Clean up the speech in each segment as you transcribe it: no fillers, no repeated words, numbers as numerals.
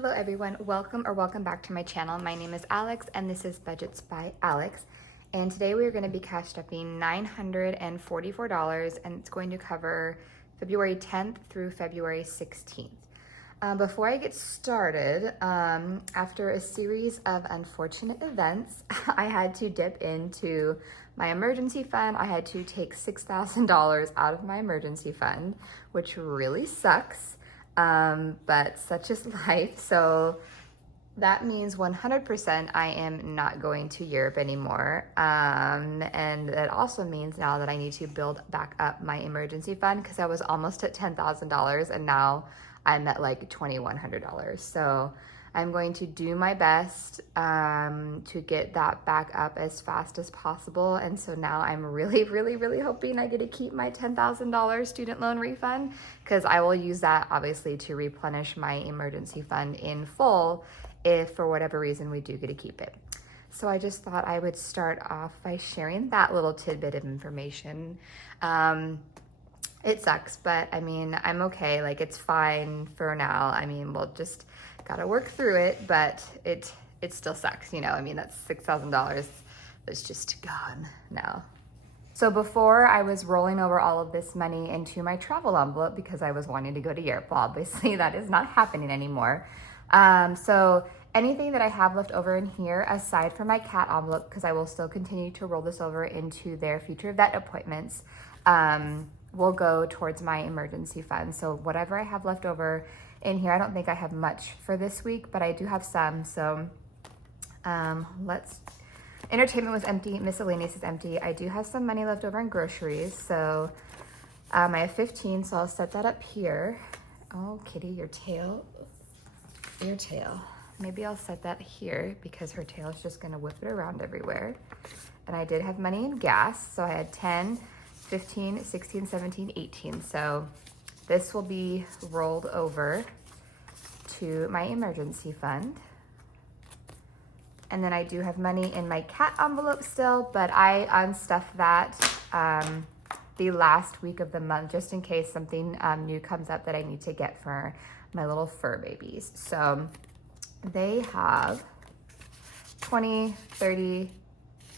Hello everyone, welcome back to my channel. My name is Alex and this is Budgets by Alex. And today we are going to be cash strapping $944 and it's going to cover February 10th through February 16th. Before I get started, after a series of unfortunate events, I had to dip into my emergency fund. I had to take $6,000 out of my emergency fund, which really sucks. But such is life. So that means 100% I am not going to Europe anymore. And it also means now that I need to build back up my emergency fund because I was almost at $10,000 and now I'm at like $2,100. So I'm going to do my best to get that back up as fast as possible. And so now I'm really hoping I get to keep my $10,000 student loan refund because I will use that obviously to replenish my emergency fund in full if for whatever reason we do get to keep it. So I just thought I would start off by sharing that little tidbit of information. It sucks, but I mean, I'm okay. Like it's fine for now. I mean, we'll just gotta work through it, but it still sucks, you know? I mean, that's $6,000 that's just gone now. So before I was rolling over all of this money into my travel envelope because I was wanting to go to Europe. Well, obviously that is not happening anymore. So anything that I have left over in here, aside from my cat envelope, because I will still continue to roll this over into their future vet appointments, will go towards my emergency fund. So whatever I have left over in here, I don't think I have much for this week, but I do have some. So entertainment was empty, miscellaneous is empty. I do have some money left over in groceries. So I have 15, so I'll set that up here. Oh, kitty, your tail. Maybe I'll set that here because her tail is just gonna whip it around everywhere. And I did have money in gas, so I had 10, 15, 16, 17, 18. So this will be rolled over to my emergency fund. And then I do have money in my cat envelope still, but I unstuffed that the last week of the month just in case something new comes up that I need to get for my little fur babies. So they have 20, 30,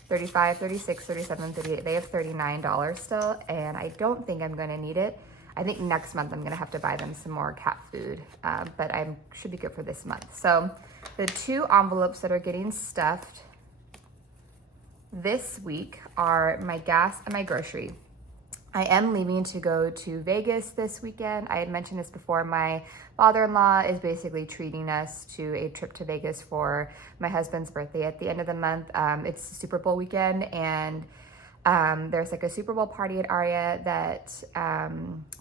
35, 36, 37, 38. They have $39 still, and I don't think I'm gonna need it. I think next month I'm gonna have to buy them some more cat food, but I should be good for this month. So the two envelopes that are getting stuffed this week are my gas and my grocery. I am leaving to go to Vegas this weekend. I had mentioned this before. My father-in-law is basically treating us to a trip to Vegas for my husband's birthday at the end of the month. It's Super Bowl weekend, and there's like a Super Bowl party at Aria that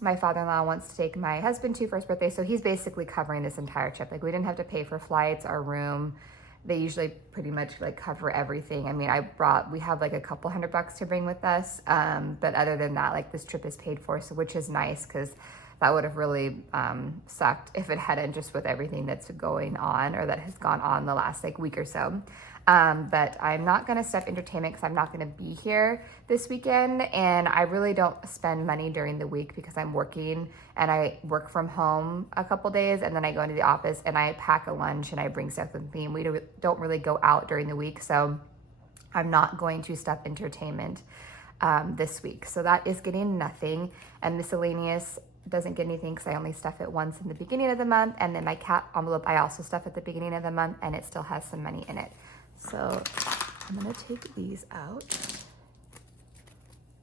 my father-in-law wants to take my husband to for his birthday. So he's basically covering this entire trip. Like we didn't have to pay for flights, our room. They usually pretty much like cover everything. I mean, we have like a couple $100 to bring with us. But other than that, like this trip is paid for, so which is nice because that would have really sucked if it hadn't, just with everything that's going on or that has gone on the last like week or so. But I'm not gonna step entertainment because I'm not gonna be here this weekend, and I really don't spend money during the week because I'm working and I work from home a couple days and then I go into the office and I pack a lunch and I bring stuff with me, and we don't really go out during the week, so I'm not going to step entertainment this week. So that is getting nothing, and miscellaneous doesn't get anything because I only stuff it once in the beginning of the month, and then my cat envelope I also stuff at the beginning of the month and it still has some money in it. So I'm gonna take these out,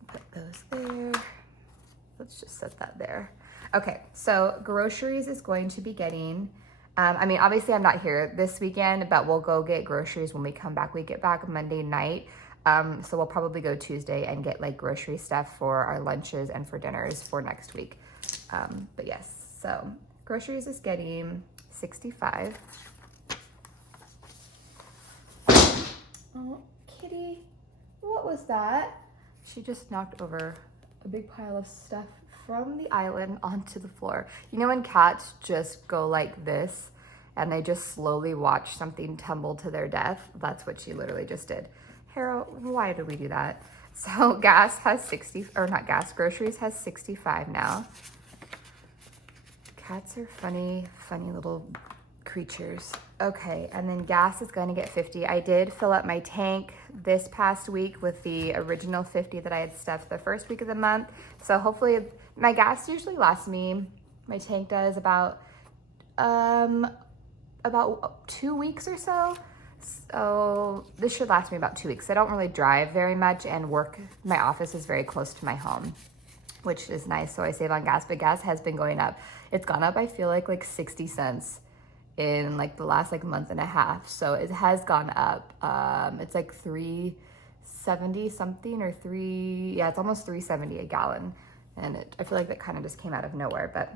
put those there. Let's just set that there. Okay, so groceries is going to be getting, I mean, obviously I'm not here this weekend, but we'll go get groceries when we come back. We get back Monday night. So we'll probably go Tuesday and get like grocery stuff for our lunches and for dinners for next week. But yes, so groceries is getting 65. Oh, kitty, what was that? She just knocked over a big pile of stuff from the island onto the floor. You know when cats just go like this and they just slowly watch something tumble to their death? That's what she literally just did. Harrow, why did we do that? So gas has 60, or not gas, groceries has 65 now. Cats are funny little creatures. Okay, and then gas is going to get 50. I did fill up my tank this past week with the original 50 that I had stuffed the first week of the month. So hopefully my gas usually lasts me, my tank does about 2 weeks or so. So this should last me about 2 weeks. I don't really drive very much and my office is very close to my home, which is nice. So I save on gas, but gas has been going up. It's gone up, I feel like 60 cents in like the last like month and a half. So it has gone up. It's like 370 something or it's almost 370 a gallon. And I feel like that kind of just came out of nowhere, but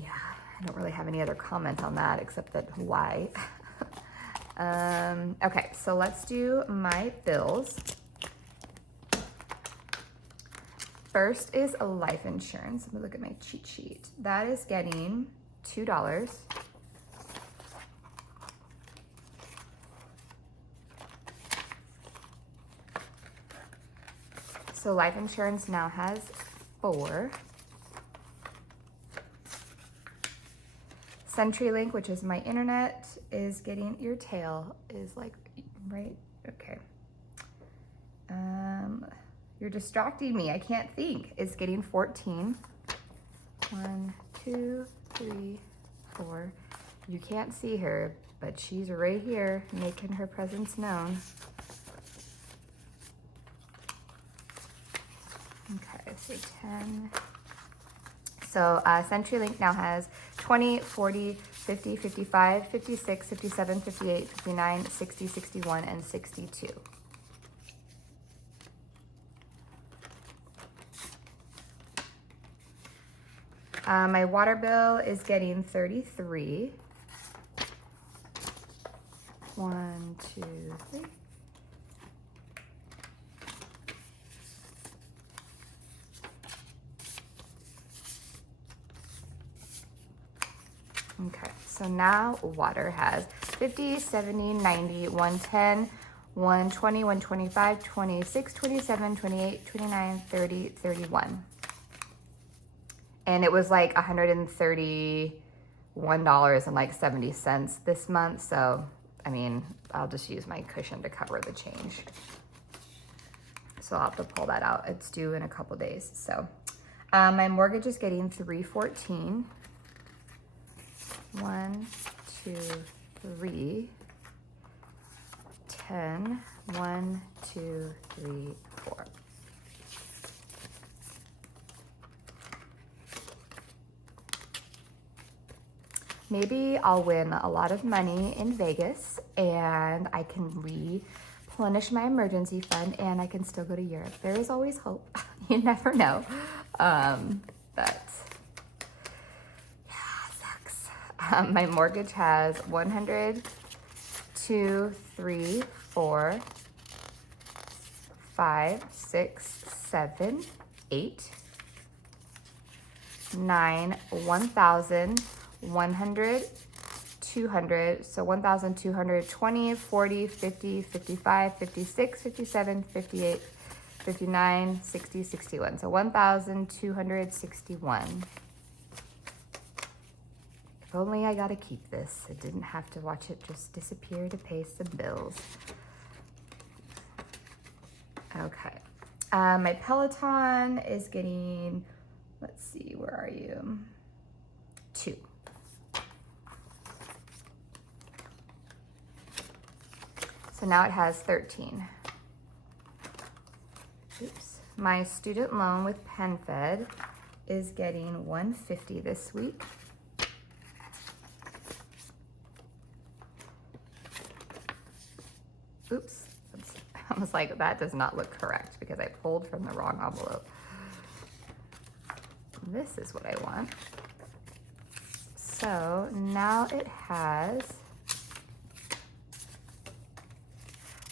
yeah, I don't really have any other comment on that except that why. Okay, so let's do my bills. First is a life insurance. Let me look at my cheat sheet. That is getting $2. So life insurance now has 4. CenturyLink, which is my internet, is getting, your tail is like, right? Okay. You're distracting me. I can't think. It's getting 14. 1, 2, 3, 4. You can't see her, but she's right here making her presence known. Okay, so 10. So CenturyLink now has 20, 40, 50, 55, 56, 57, 58, 59, 60, 61, and 62. My water bill is getting 33. 1, 2, 3. Okay, so now water has 50, 70, 90, 110, 120, 125, 26, 27, 28, 29, 30, 31. And it was like $131.70 this month. So, I mean, I'll just use my cushion to cover the change. So I'll have to pull that out. It's due in a couple days. So my mortgage is getting $314. 1, 2, 3, 10, 1, 2, 3, 4. Maybe I'll win a lot of money in Vegas and I can replenish my emergency fund and I can still go to Europe. There is always hope. You never know. But my mortgage has 100, 2, 3, 4, 5, 6, 7, 8, 9, 1,000, 100, 200, so 1,220, 40, 50, 55, 56, 57, 58, 59, 60, 61. So 1,261. If only I got to keep this. I didn't have to watch it just disappear to pay some bills. Okay. My Peloton is getting, let's see, where are you? 2. So now it has 13. Oops. My student loan with PenFed is getting $150 this week. Oops. I was like, that does not look correct because I pulled from the wrong envelope. This is what I want. So now it has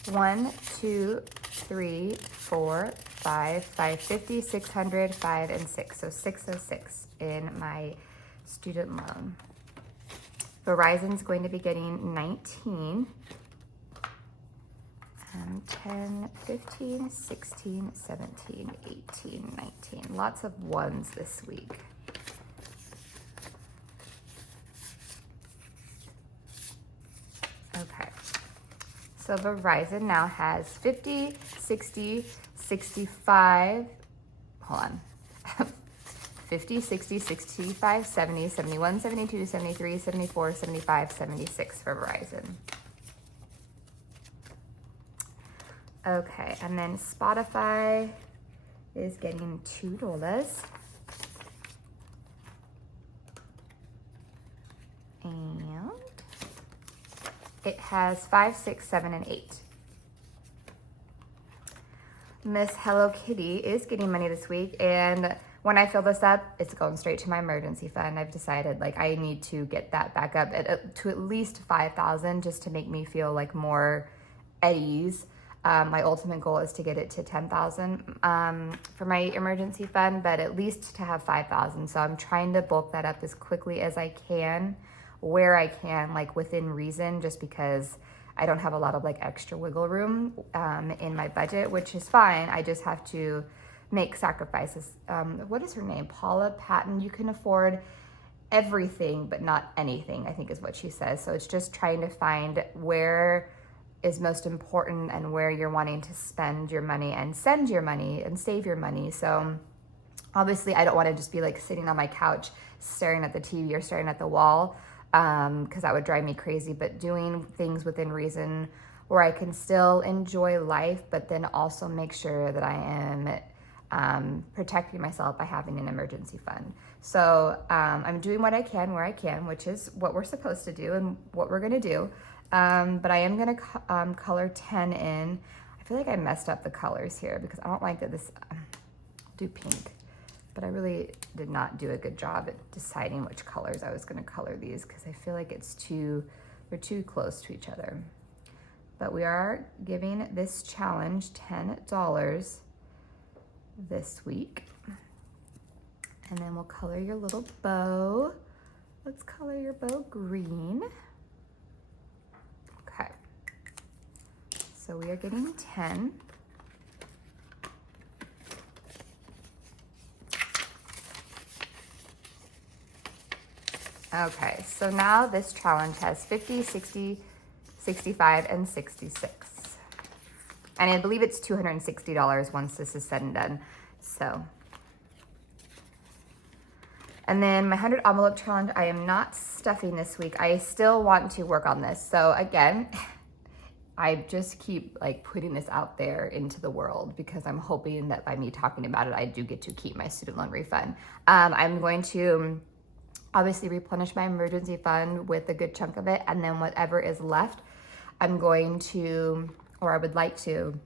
1, 2, 3, 4, 5, 550, 600, 5, and 6. So 606 in my student loan. Verizon's going to be getting 19. 10, 15, 16, 17, 18, 19. Lots of ones this week. So Verizon now has 50, 60, 65, hold on. 50, 60, 65, 70, 71, 72, 73, 74, 75, 76 for Verizon. Okay, and then Spotify is getting $2. And it has 5, 6, 7, and 8. Miss Hello Kitty is getting money this week, and when I fill this up, it's going straight to my emergency fund. I've decided like I need to get that back up to at least 5,000 just to make me feel like more at ease. My ultimate goal is to get it to 10,000 for my emergency fund, but at least to have 5,000. So I'm trying to bulk that up as quickly as I can, where I can, like within reason, just because I don't have a lot of like extra wiggle room in my budget, which is fine. I just have to make sacrifices. What is her name? Paula Patton. You can afford everything, but not anything, I think is what she says. So it's just trying to find where is most important and where you're wanting to spend your money and send your money and save your money. So obviously I don't want to just be like sitting on my couch staring at the TV or staring at the wall, because that would drive me crazy, but doing things within reason where I can still enjoy life, but then also make sure that I am protecting myself by having an emergency fund. So I'm doing what I can where I can, which is what we're supposed to do and what we're gonna do. But I am gonna color 10 in. I feel like I messed up the colors here because I don't like that this, do pink, but I really did not do a good job at deciding which colors I was gonna color these because I feel like they're too close to each other. But we are giving this challenge $10 this week. And then we'll color your little bow. Let's color your bow green. Okay. So we are getting 10. Okay, so now this challenge has 50, 60, 65, and 66. And I believe it's $260 once this is said and done. So, and then my 100 envelope challenge, I am not stuffing this week. I still want to work on this. So again, I just keep like putting this out there into the world because I'm hoping that by me talking about it, I do get to keep my student loan refund. I'm going to obviously replenish my emergency fund with a good chunk of it. And then whatever is left, I'm going to, or I would like to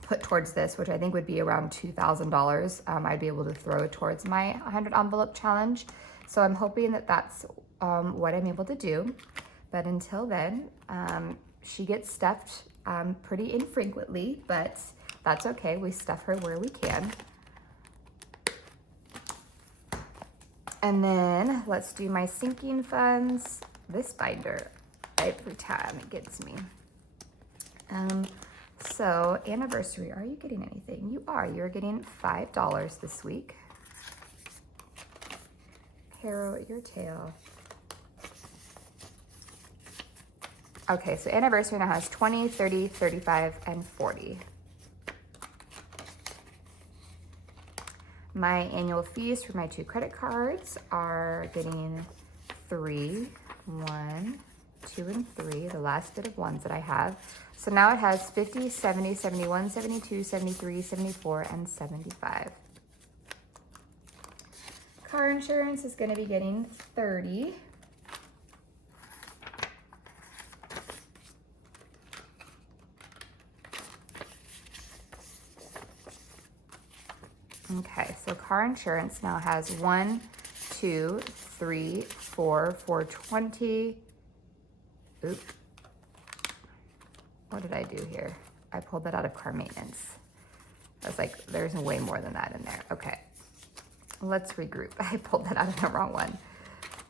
put towards this, which I think would be around $2,000. I'd be able to throw towards my 100 envelope challenge. So I'm hoping that that's what I'm able to do. But until then, she gets stuffed pretty infrequently, but that's okay. We stuff her where we can. And then let's do my sinking funds. This binder, every time it gets me. So anniversary, are you getting anything? You are. You're getting $5 this week. Harrow at your tail. Okay, so anniversary now has 20, 30, 35, and 40. My annual fees for my 2 credit cards are getting 3, 1, 2, and 3, the last bit of ones that I have. So now it has 50, 70, 71, 72, 73, 74, and 75. Car insurance is going to be getting 30. Okay, so car insurance now has 1, 2, 3, 4, 420. Oop. What did I do here? I pulled that out of car maintenance. I was like, there's way more than that in there. Okay, let's regroup. I pulled that out of the wrong one.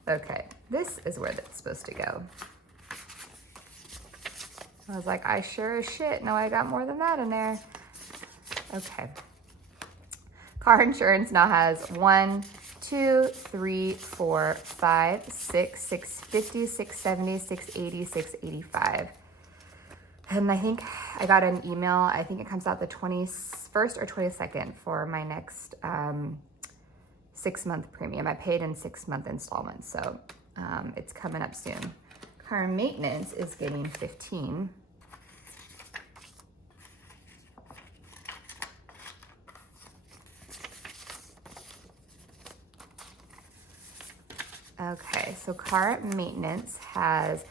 Okay, this is where that's supposed to go. I was like, I sure as shit know I got more than that in there. Okay. Car insurance now has 1, 2, 3, 4, 5, 6, 650, 670, 680, 685. And I think I got an email, I think it comes out the 21st or 22nd for my next 6-month premium. I paid in 6-month installments, so it's coming up soon. Car maintenance is getting 15. Okay, so car maintenance has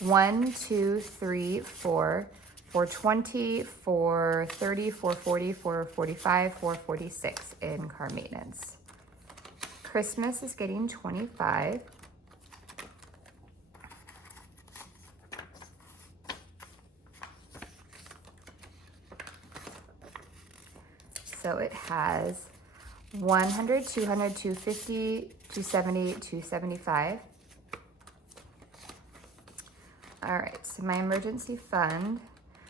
1, 2, 3, 4, 420, 430, 440, 445, 446 in car maintenance. Christmas is getting 25. So it has 100, 200, 250, 270, 275. All right, so my emergency fund.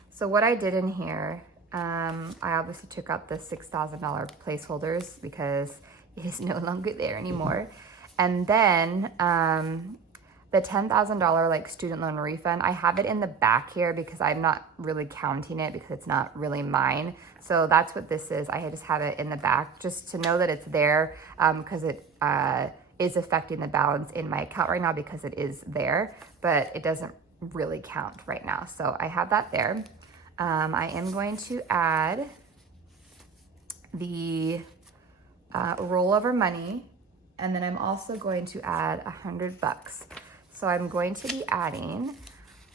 So what I did in here, I obviously took out the $6,000 placeholders because it is no longer there anymore. And then the $10,000 like student loan refund, I have it in the back here because I'm not really counting it because it's not really mine. So that's what this is. I just have it in the back just to know that it's there because it is affecting the balance in my account right now because it is there, but it doesn't really count right now. So I have that there. I am going to add the rollover money, and then I'm also going to add $100. So I'm going to be adding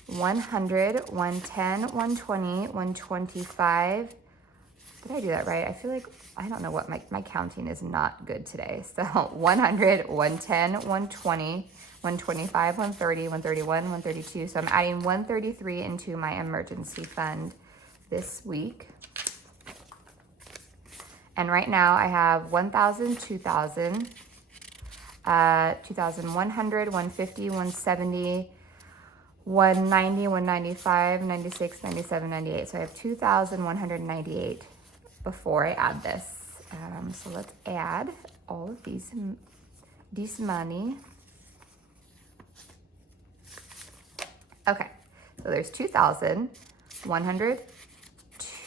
100, 110, 120, 125. Did I do that right? I feel like, I don't know what, my counting is not good today. So 100, 110, 120, 125, 130, 131, 132. So I'm adding 133 into my emergency fund this week. And right now I have 1,000, 2,000, 2,100, 150, 170, 190, 195, 96, 97, 98. So I have 2,198 before I add this. So let's add all of these money. Okay, so there's 2,000, 100,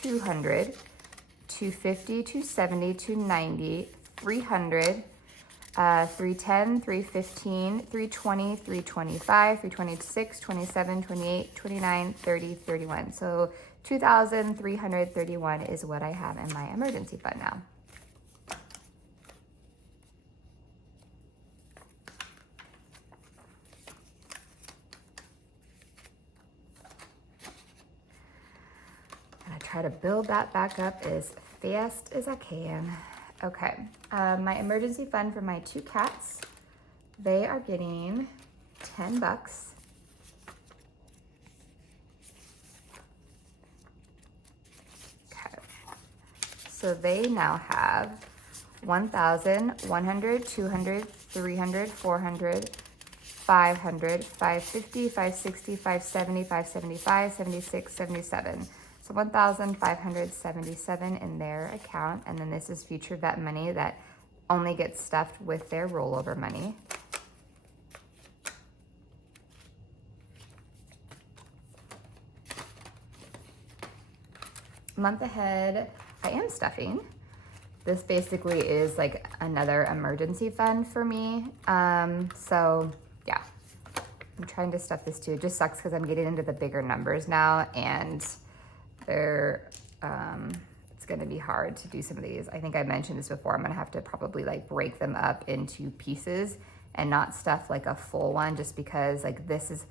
200, 250, 270, 290, 300, 310, 315, 320, 325, 326, 27, 28, 29, 30, 31. So 2,331 is what I have in my emergency fund now. Try to build that back up as fast as I can. Okay, my emergency fund for my 2 cats, they are getting $10. Okay, so they now have 1,000, 100, 200, 300, 400, 500, 550, 560, 570, 575, 76, 77. So 1,577 in their account, and then this is future vet money that only gets stuffed with their rollover money. Month ahead, I am stuffing. This basically is like another emergency fund for me. So yeah, I'm trying to stuff this too. It just sucks because I'm getting into the bigger numbers now, and it's gonna be hard to do some of these. I think I mentioned this before. I'm gonna have to probably like break them up into pieces and not stuff like a full one, just because like that's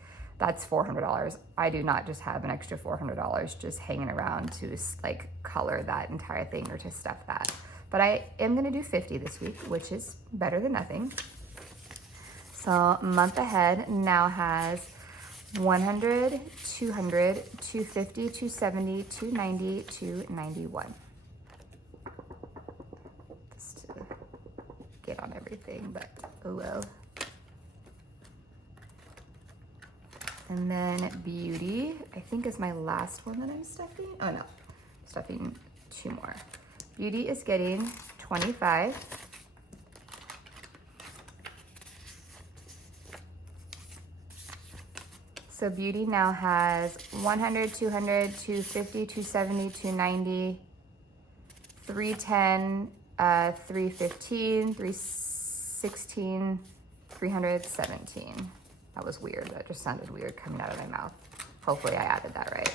$400. I do not just have an extra $400 just hanging around to like color that entire thing or to stuff that. But I am gonna do 50 this week, which is better than nothing. So month ahead now has 100, 200, 250, 270, 290, 291. Just to get on everything, but oh well. And then beauty, I think is my last one that I'm stuffing. Oh no, stuffing 2 more. Beauty is getting 25. So Beauty now has 100, 200, 250, 270, 290, 310, 315, 316, 317. That was weird. That just sounded weird coming out of my mouth. Hopefully I added that right.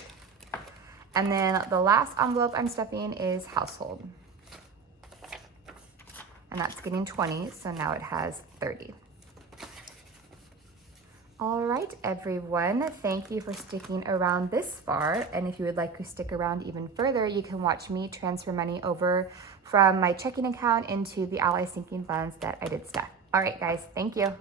And then the last envelope I'm stuffing is household. And that's getting 20, so now it has 30. All right, everyone, thank you for sticking around this far. And if you would like to stick around even further, you can watch me transfer money over from my checking account into the Ally sinking funds that I did stuff. All right, guys, thank you.